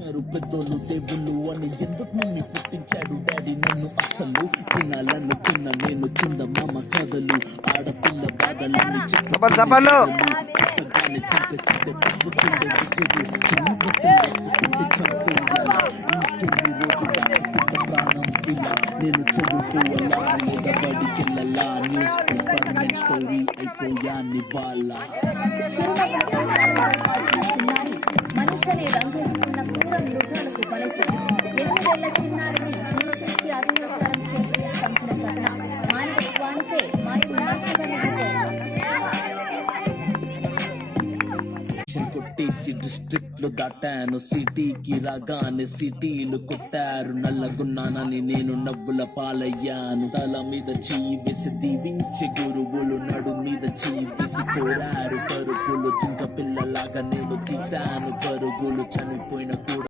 పెద్దోళ్ళు దేవుళ్ళు అని ఎందుకు మమ్మీ పుట్టించాడు డాడీ నన్ను అసలు తినాలనుకున్న నేను కింద మామ కథలు ఆడపిల్ల బాధలని చెప్పగానే చంపేసితే పుట్టిండే విసుగు చిన్న పుట్టిండే చంపేయాలి ఇంకెన్ని రోజులు దాచుకుంట ప్రాణం ఇలా నేను చదువుతూ అలా లేదా బడికెళ్ళలా న్యూస్ పేపర్ మెయిన్ స్టోరీ అయిపోయాన్ని వాళ్ళ మనుషుని రంగేసుకున్న క్రూర మృగాలకు బలైతే 8 ఏళ్ల చిన్నారిని హింసించి అత్యాచారం చేసి చంపిన ఘటన మానవత్వానికే మరియు కొట్టేసి డిస్ట్రిక్ట్ లో దాటాను సిటీకి రాగానే సిటీలు కొట్టారు నల్లగున్నానని నేను నవ్వుల పాలయ్యాను తల మీద చెయ్యి వేసి దీవించి గురువులు నడు మీద చెయ్యి వేసి కోరారు పరుగులు జింక పిల్లలాగా నేను తీశాను పరుగులు చనిపోయిన కూడా